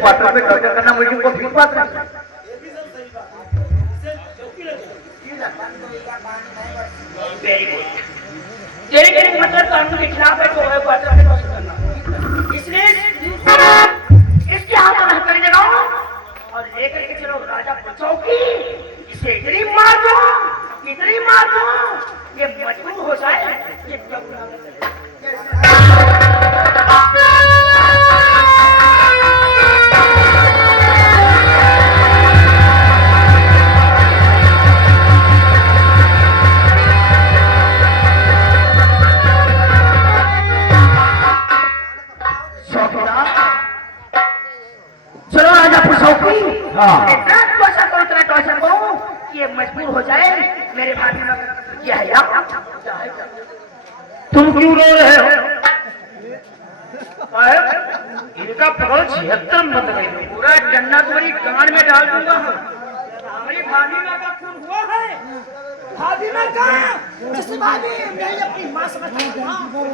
Quarter में कब्जा करना मुझे को ठीक बात नहीं। तेरे मतलब कानून के खिलाफ है तो है क्वार्टर में क्वार्टर करना, इसलिए इसके हाथ में हथकड़ी लगाओ और लेकर के चलो राजा चौकी। इसे इतनी मार दो ये मजबूर हो जाए ये चलो राजा पुछौकी। इतना करो कि ये मजबूर हो जाए मेरे भाभी में क्या है यार। तुम क्यों रो रहे हो? इनका पकड़ 76 मत गई, पूरा डंडा तुम्हारी कान में डाल दूंगा। हमारी भाभी माँ का खून हुआ है। भाभी माँ का जिस भाभी मैं अपनी माँ समझता हूँ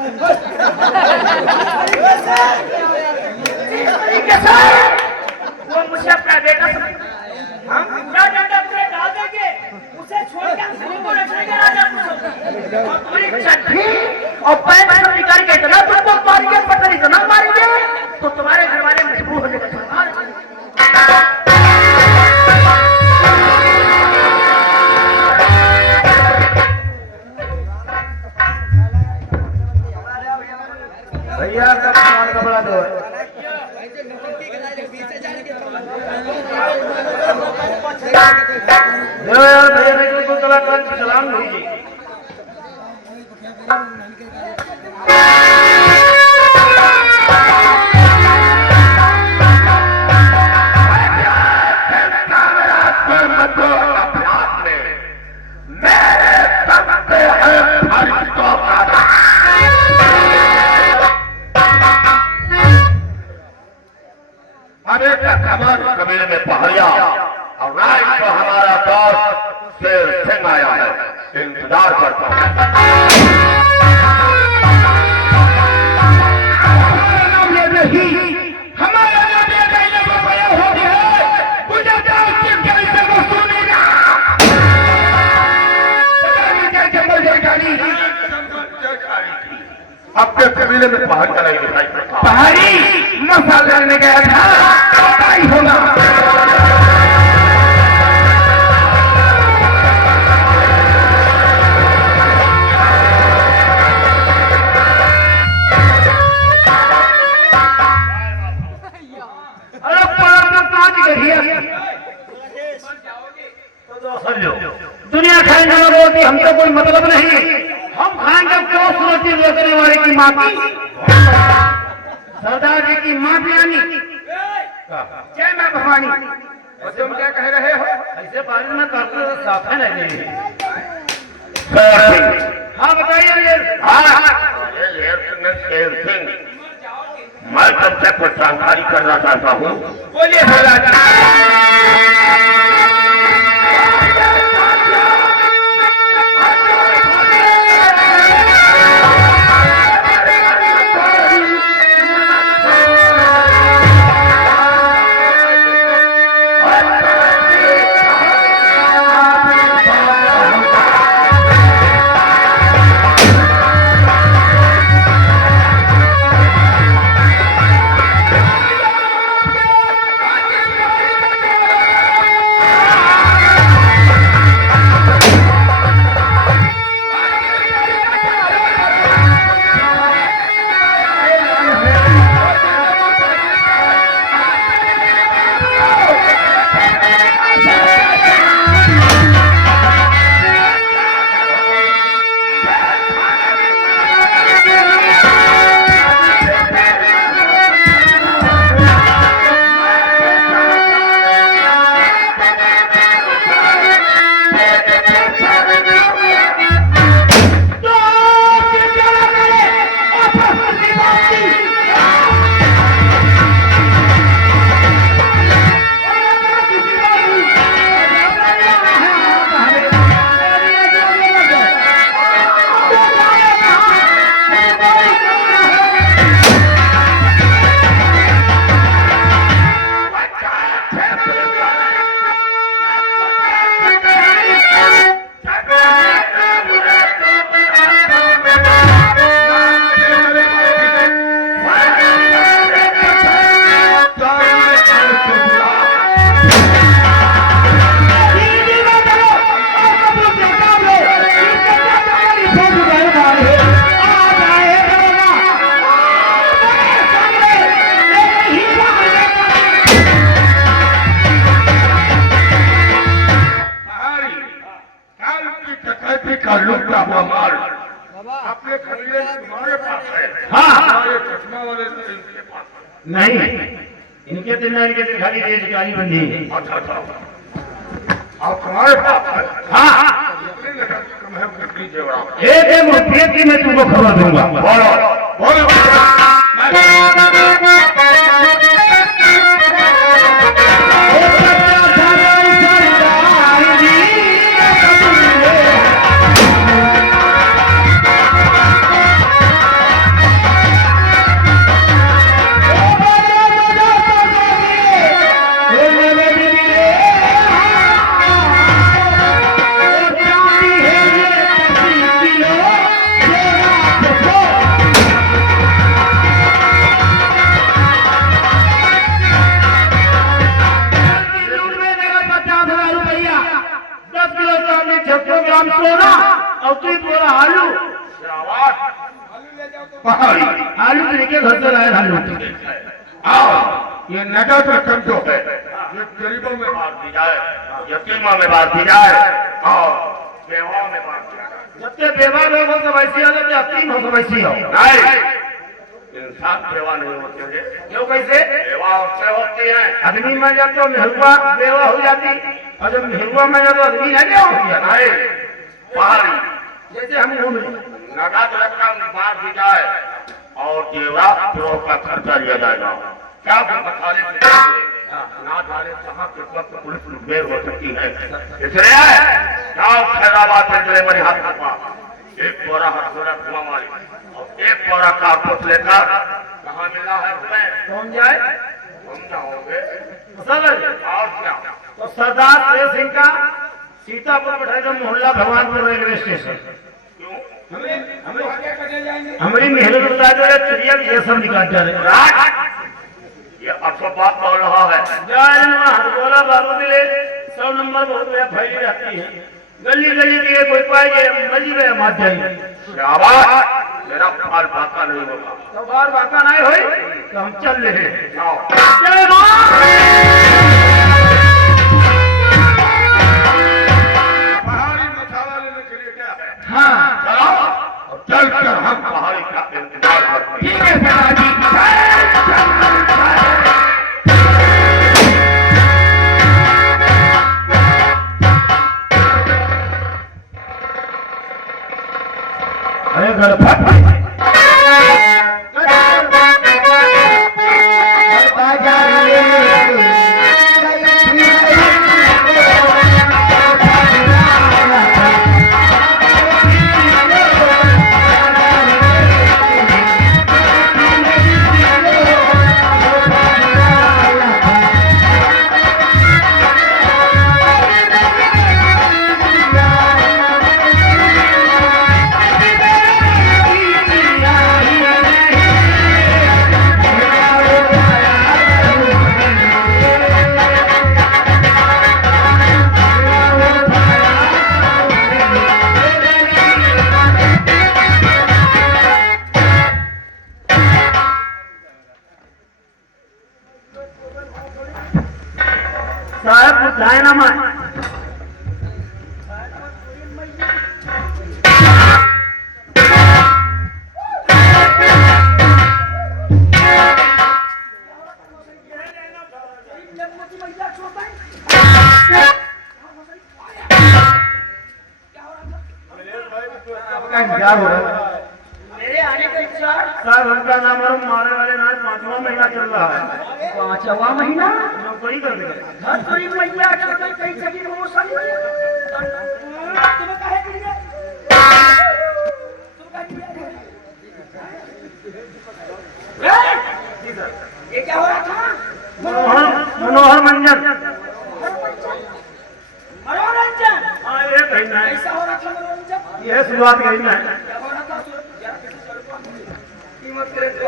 इस तरीके से वो मुझे अपना बेटा हम पूरा डंडा पूरे डाल देंगे, उसे छोड़ के हम खुद को रखेंगे राजा और पूरी चड्ढी और पैंट से निकाल के इतना तुमको मारेंगे, पता नहीं इतना मारेंगे तो तुम्हारे घर वाले मजबूर होने का भैया का सामान कपड़ा दो। यार भैया को कलाकार सलाम दीजिए। कबीले में पहरिया और रात को हमारा दोस्त शेर सिंह आया है, इंतजार करता हूँ। हमारा नाम ये कहने को बया हो गया है, मुझे जाओ सिर्फ कैसे को सुनेगा। अपने कबीले में पहाड़ का नहीं दिखाई पड़ता। पहाड़ी मसाला लेने गया था, पता ही होगा। अरे दुनिया खाएंगे लोगों की हमको कोई मतलब नहीं। हम खाएंगे कोस रोटी रोकने वाले की माँ की, सरदार जी की माँ पियानी। जय माँ भवानी। तुम क्या कह रहे हो? ऐसे बारे में करते साफ है नहीं। हाँ बताइए। शेर सिंह, मैं तुमसे कुछ जानकारी करना चाहता हूँ। बोलिए माल अपने खरीदे तुम्हारे पास है। हाँ हमारे चश्मा वाले इनके पास है। नहीं, इनके दिन इनके दिन खाली रेज काली बंदी है। अच्छा आप तुम्हारे पास है। हाँ कितनी लगत कम है उतनी दीजिए बड़ा। एक रुपये की मैं तुमको खबर दूंगा। बोलो आलू तरीके घर से लाए आलू। आओ ये नगद रकम जो है ये गरीबों में बांट दी जाए, यतीमों में बांट दी जाए और बेवाओं में बांट दिया जाए। जब तक बेवा लोग हो सब ऐसी हो, जब यतीम हो सब ऐसी हो। नहीं, इंसान बेवा नहीं होते हैं। क्यों कैसे? बेवा औरतें होती हैं। आदमी मर जाते हो मेहुआ बेवा हो जाती, और जब मेहुआ मर जाते हो आदमी नहीं हो जाता। नहीं, पहाड़ी जैसे हम घूम रहे नगद रकम बांट दी जाए और जेवरात गिरोह का खर्चा लिया जाएगा। क्या वो मसाले से ना जाने कहाँ किस वक्त पुलिस मुठभेड़ हो सकती है। इसलिए गाँव खैराबाद जिले में हाथ का पास एक बोरा हरसोला धुआं वाली और एक बोरा कारतूस लेकर कहाँ मिला है तुम्हें? कौन जाए? तुम जाओगे और क्या? तो सरदार शेर सिंह का सीतापुर बैठा मोहल्ला भगवानपुर रेलवे स्टेशन। क्यों? हमारी मेहनत बता दो, चिड़िया ये सब निकाल जा रहे। ये अफसर बात बोल रहा है। हरगोला बाबू मिले 100 नंबर बहुत बड़ा फैली रहती है। गली गली के कोई पाएंगे मजी में मार जाएंगे। शाबाश, मेरा बाल बाका नहीं होगा। तो बार बाका नहीं होई तो हम चल रहे हैं। जाओ। जय मां। पहाड़ी मसाला लेने के लिए क्या है? हाँ चलो और चलकर हम पहाड़ी का इंतजार करते हैं। ठीक है सरदार अरे गणपत साहब बुझाए ना मैं इंतजार हो रहा है। मेरे आने का इंतजार साहब उनका नाम और मारे वाले नाच 5वां महीना चल रहा है। 5वां महीना नौकरी कर दे घर थोड़ी मैया छोड़ गई कहीं सगी प्रमोशन तुम्हें काहे के लिए तुम काहे ये क्या हो रहा था? मनोहर मंजन। मनोरंजन हाँ ये कहना है, ऐसा हो रहा था मनोरंजन यह शुरुआत कहना है। क्या हो रहा था? कीमत करे तो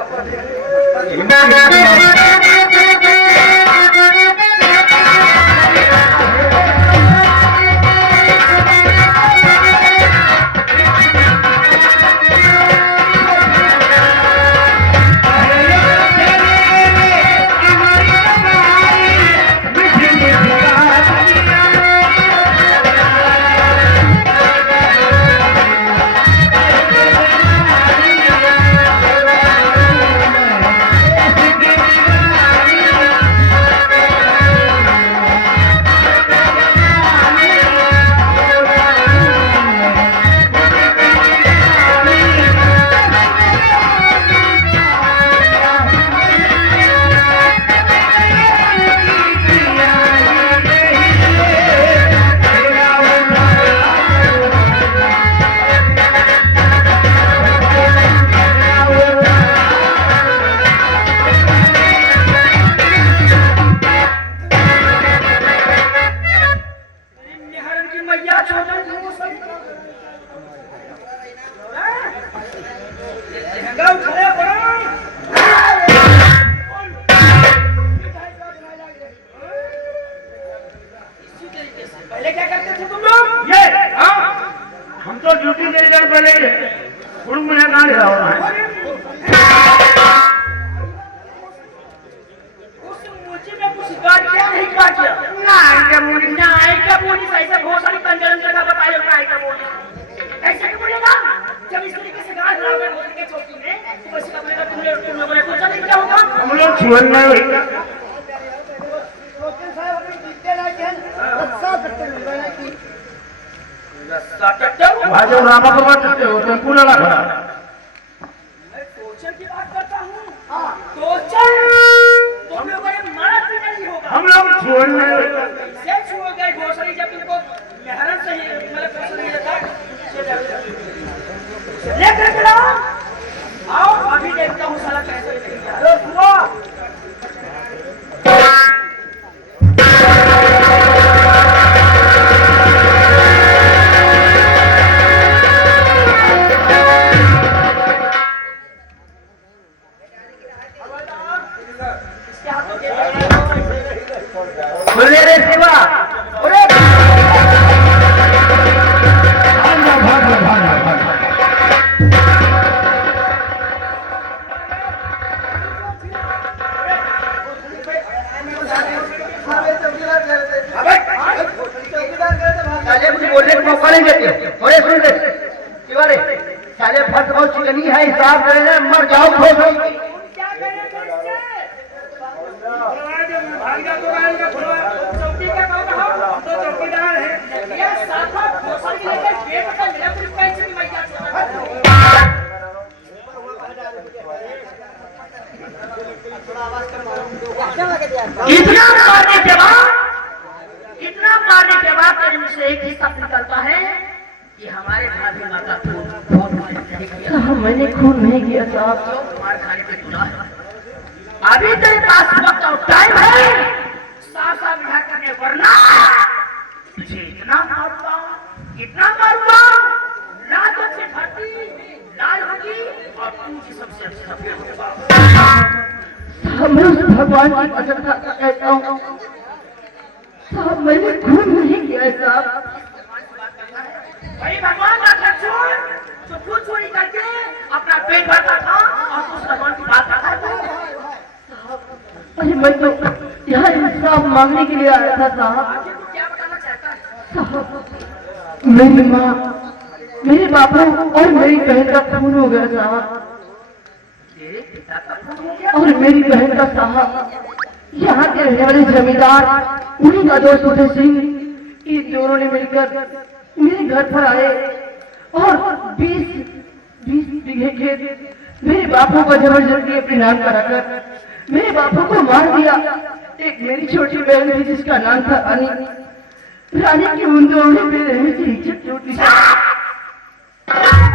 है गुरु मुझे कहाँ ले रहा है उस मुझे में कुछ गाड़ क्या नहीं काट किया ना क्या बोली ऐसे बहुत सारी कंजरन जगह बताइए क्या क्या बोली ऐसे क्यों बोलेगा जब इस तरीके से गाड़ रहा है बोल के चौकी में तो बस का बोलेगा तुम लोगों ने सोचा नहीं क्या होगा हम लोग छुअन नहीं होगा भाजो रामा बाबा करते हो टेम्पू लगा खड़ा टोचन की बात करता हूँ टोचन तुम लोगों ने मारा भी नहीं होगा हम लोग छुअन नहीं होगा से छुओ गए घोसड़ी जब तुमको मेहरन से ही मतलब पैसा नहीं देता लेकर के लाओ आओ अभी देखता हूँ साला कैसे लेके आ रहा है बोले रे शिवा अरे भाग साले कुछ बोलने का मौका नहीं देते और ये सुन ले शिवारे साले फर्स्ट बहुत चिकनी है हिसाब करे ना मर जाओ खो क्या करें भाग जा तो आएगा चौकी का कहो तो चौकीदार है ये साफा घोसड़ी लेकर गेट पर मेरा पूरी पैसे की मैया इतना मारने के बाद तेरे मुंह से एक ही शब्द निकलता है कि हमारे भाभी माता खून नहीं किया मैंने खून नहीं किया साहब तुम्हारे खाने पे तुला है अभी तेरे पास वक्त और टाइम है साफ साफ विवाह करने वरना तुझे इतना मारूंगा लाल से धरती लाल होगी और तू सबसे अच्छा फिर होगा साहब मैं उस भगवान की कसम कहता हूँ साहब मैंने खून नहीं किया है साहब भाई भगवान का लक्ष्मण जो खून चोरी करके अपना पेट भरता था और उस भगवान की बात करता था अरे मैं तो यहाँ इंसाफ मांगने के लिए आया था साहब आखिर तू क्या बताना चाहता है साहब मेरी माँ मेरे बापू और मेरी बहन का खून हो गया साहब तेरे पिता का खून हो गया और मेरी बहन का साहब यहाँ के रहने वाले जमींदार उन्हीं का दोस्त उदय सिंह इन दोनों ने मिलकर मेरे घर पर आए और 20 बीघे खेत मेरे बापू को जबरदस्ती अपने नाम कराकर मेरे बापू को मार दिया। एक मेरी छोटी बहन थी जिसका नाम था रानी की उन दोनों ने मेरे रहने से इज्जत लूट ली।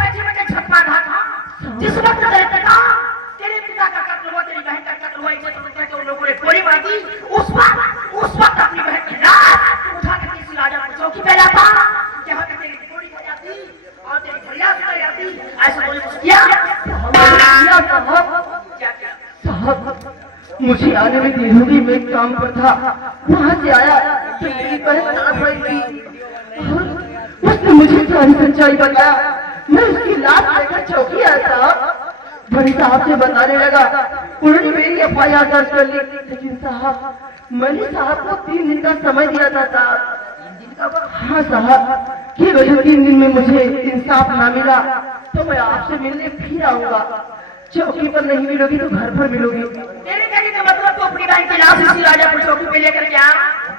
बच्चे छप्पा था जिस वक्त तेरे पिता तेरे पिता का कत्ल हुआ तेरी बहन का कत्ल हुआ इज्जत समझकर के उन लोगों ने गोली मार दी उस वक्त अपनी बहन की लाश उठा के किसी राजा की चौकी पे लाता जहाँ पे तेरी गोली खा जाती और तेरी फरियाद सुनाई जाती ऐसा बोले कुछ किया क्या क्या साहब मुझे आने में देर हो गई मैं एक काम पर था वहाँ से आया तो मेरी बहन तड़प रही थी और उसने मुझे सारी सच्चाई बताया। मैं उसकी लाश लेकर चौकी आया साहब बड़ी साहब से बताने लगा उन्होंने मेरी FIR दर्ज कर ली लेकिन साहब मैंने साहब को 3 दिन का समय दिया था साहब। हाँ साहब कि वजह 3 दिन में मुझे इंसाफ ना मिला तो मैं आपसे मिलने फिर आऊंगा। चौकी पर नहीं मिलोगी तो घर पर मिलोगी। तेरे कहने का मतलब तो अपनी बहन की लाश इसी राजा की चौकी पे लेकर गया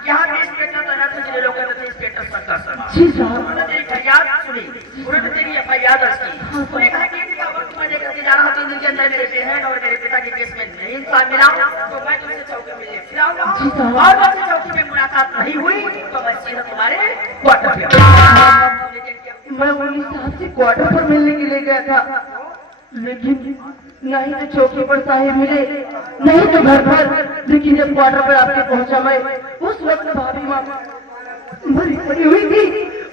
यहाँ पे इंस्पेक्टर तैनात थे जिन्हें लोग कहते थे इंस्पेक्टर सरकार साहब। जी साहब उन्होंने तेरी फरियाद सुनी उन्होंने तेरी FIR दर्ज की उन्हें कहा कि इनका वक्त मैं लेकर के जा रहा 3 दिन के अंदर मेरे बहन और मेरे पिता के केस में नहीं इंसाफ मिला तो मैं तुमसे चौकी में ले फिर आऊंगा जी साहब। और मुझसे चौकी में मुलाकात नहीं हुई तो मैं सीधा तुम्हारे क्वार्टर पे मैं वही साहब से क्वार्टर पर मिलने के लिए गया था लेकिन नहीं तो चौकी पर साहिब मिले नहीं तो घर पर लेकिन जब क्वार्टर पर आपके पहुंचा मैं उस वक्त भाभी माँ मरी पड़ी हुई थी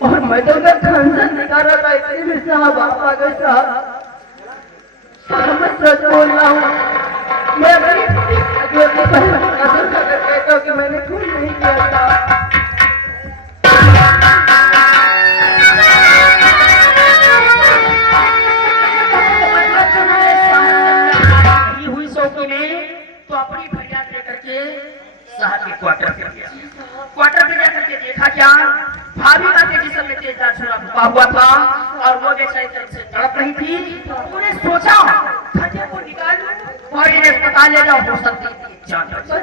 और मैं तो उधर खंजर निकाल रहा था इतने में साहब आप आ गए साहब। मैं सच बोल रहा हूँ मैं अपनी कसम खाकर कहता हूँ कि मैंने खून नहीं किया था। बेचारी तरफ से तड़प रही थी। उन्होंने सोचा खंजर को निकाल और इन्हें अस्पताल ले जाओ, हो सकती है जान बच जाए।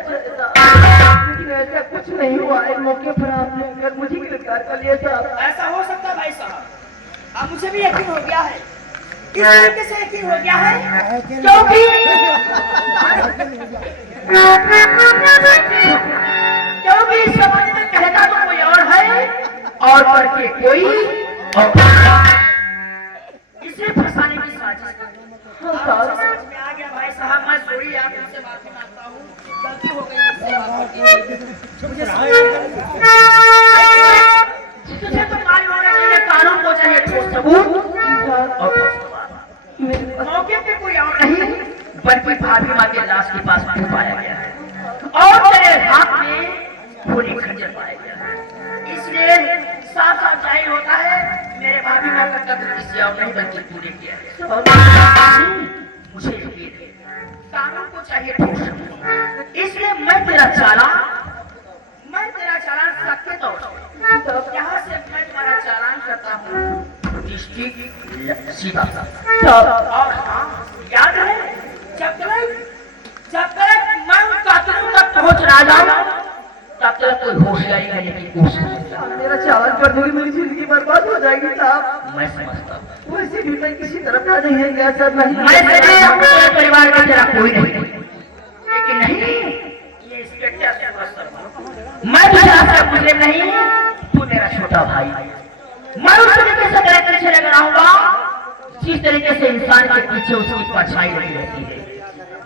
लेकिन ऐसा कुछ नहीं हुआ है। मौके पर आपने अगर मुझे गिरफ्तार कर लिया साहब। ऐसा हो सकता है भाई साहब, अब मुझे भी यकीन हो गया है। किस तरीके से यकीन हो गया है? क्योंकि इस समाज में कहता तो कोई और है और करके कोई और। इसे फंसाने की साजिश। समझ में आ गया भाई साहब, मैं सॉरी, आप इनसे माफी मांगता हूँ, गलती हो गई मुझसे। तुझे तो मालूम होना चाहिए, कानून को चाहिए ठोस सबूत और मौके पे कोई और नहीं बल्कि भाभी माँ के लाश के पास मुंह पाया गया है और तेरे हाथ में गोली खंजर पाया गया है। इसलिए साफ साफ जाहिर होता है मेरे भाभी माँ का कत्ल किसी और नहीं बल्कि तूने किया है। मुझे यकीन है कानून को चाहिए ठोस सबूत, इसलिए मैं तेरा चालान सत्य तौर से यहाँ से मैं तुम्हारा चालान करता हूँ डिस्ट्रिक्ट सीधा। और हाँ याद है, जब तक मैं उन कातलों तक पहुँच रहा जाऊँ तब तक कोई होशियारी करने की कोशिश। मेरा चालान कर दूंगी, मेरी जिंदगी बर्बाद हो जाएगी साहब। मैं समझता हूँ वैसे भी मैं किसी तरफ का नहीं है क्या सर? नहीं मैं तेरे परिवार का तेरा कोई नहीं, लेकिन नहीं ये इंस्पेक्टर मैं तुझे आपका मुझे नहीं, तू मेरा छोटा भाई। मैं उस तरीके से तेरे पीछे लग रहा हूँ जिस तरीके से इंसान के पीछे उसकी परछाई लगी रहती है।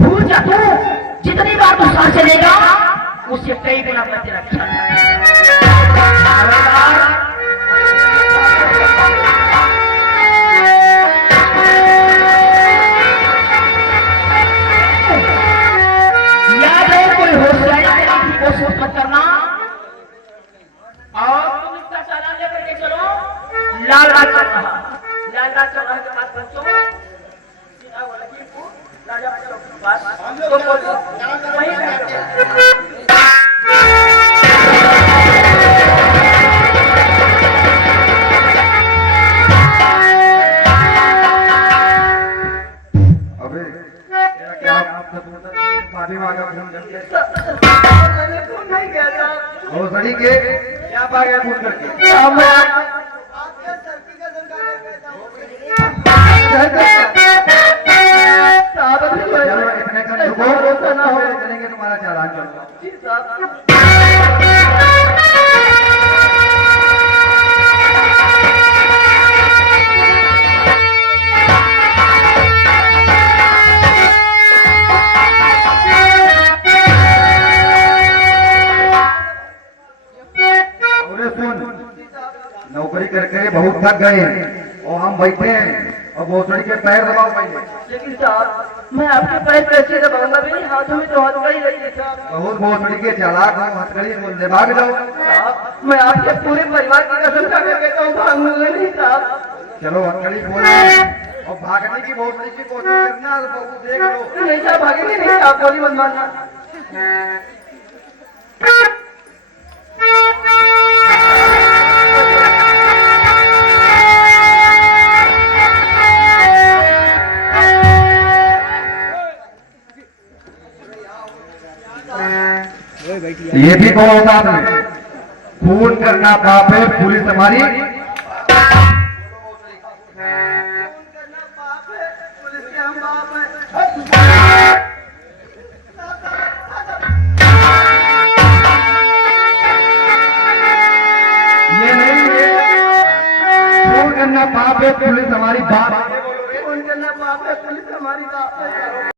भूल जा तू, जितनी बार तू सांस चलेगा उससे कई गुना मैं तेरा ख्याल करना। और तुम इसका चालान लेकर के चलो, लाल राज चल रहा के पास पहुंचो, सीधा वो लखीमपुर राजा चौक के पास तो बोलो वहीं भाभी माँ का फोन करके फोन नहीं किया था। भोसड़ी के क्या पा गया फोन करके? चलो इतने कम ना हो चलेंगे, तुम्हारा चालान चलो। नौकरी करके बहुत थक गए हैं और हम बैठे हैं और भोसड़ी के पैर दबाओ पहले। लेकिन साहब मैं आपके पैर कैसे दबाऊंगा? मेरे हाथों में तो हथकड़ी लगी है साहब। बहुत भोसड़ी के चालाक हो, हथकड़ी बोलने भाग जाओ। साहब मैं आपके पूरे परिवार की कसम खा के कहता हूँ, भागूंगा नहीं साहब। चलो हथकड़ी बोलो और भागने की भोसड़ी की कोशिश करना, बहुत देख लो। नहीं साहब भागेंगे नहीं, आप गोली मत मारना। ये भी कहो साथ में, खून करना पाप है, पुलिस हमारी ये नहीं है, खून करना पाप है, पुलिस हमारी बात।